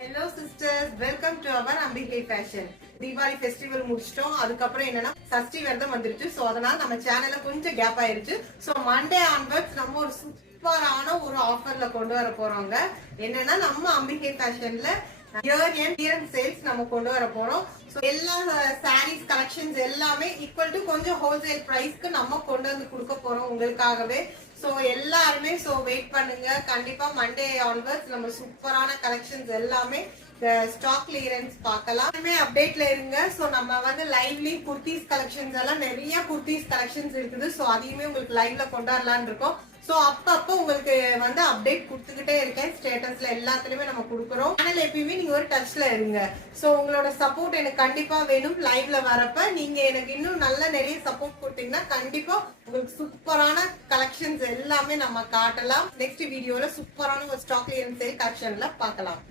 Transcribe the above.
Hello sisters, welcome to our Ambigai fashion. Deepavali festival முடிச்சிட்டோம். அதுக்கப்புறம் என்னன்னா சஷ்டி விரதம் வந்துருச்சு. ஸோ அதனால நம்ம சேனல்ல கொஞ்சம் கேப் ஆயிருச்சு. ஸோ மண்டே ஆன்வர்ட்ஸ் நம்ம ஒரு சூப்பரான ஒரு ஆஃபர்ல கொண்டு வர போறோங்க. என்னன்னா நம்ம அம்பிகை ஃபேஷன்ல இயர் சேல்ஸ் நம்ம கொண்டு வர போறோம். ஸோ எல்லா சாரீஸ் கலெக்ஷன்ஸ் எல்லாமே ஈக்குவல் டு கொஞ்சம் ஹோல்சேல் பிரைஸ்க்கு நம்ம கொண்டு வந்து கொடுக்க போறோம் உங்களுக்காகவே. சோ எல்லாருமே வெயிட் பண்ணுங்க. கண்டிப்பா மண்டே ஆன்வர்ட்ஸ் நம்ம சூப்பரான கலெக்ஷன்ஸ் எல்லாமே ஸ்டாக் கிளியரன்ஸ் பார்க்கலாம். அப்டேட்ல இருங்க. சோ நம்ம வந்து லைவ்லி குர்த்திஸ் கலெக்ஷன்ஸ் எல்லாம் நிறைய குர்த்திஸ் கலெக்ஷன்ஸ் இருக்குது. சோ அதையுமே உங்களுக்கு லைவ்ல கொண்டாடலாம்னு இருக்கோம். சோ அப்பப்ப உங்களுக்கு வந்து அப்டேட் கொடுத்துக்கிட்டே இருக்கேன். ஸ்டேட்டஸ்ல எல்லாத்துலயுமே நம்ம கொடுக்குறோம். சேனல் எப்பயுமே நீங்க ஒரு டச்ல இருங்க. சோ உங்களோட சப்போர்ட் எனக்கு கண்டிப்பா வேணும். லைவ்ல வரப்ப நீங்க எனக்கு இன்னும் நல்ல நிறைய சப்போர்ட் கொடுத்தீங்கன்னா கண்டிப்பா உங்களுக்கு சூப்பரான கலெக்ஷன்ஸ் எல்லாமே நம்ம காட்டலாம். நெக்ஸ்ட் வீடியோல சூப்பரான ஒரு ஸ்டாக் கிளியரன்ஸ் சேல் கலெக்ஷன்ல பார்க்கலாம்.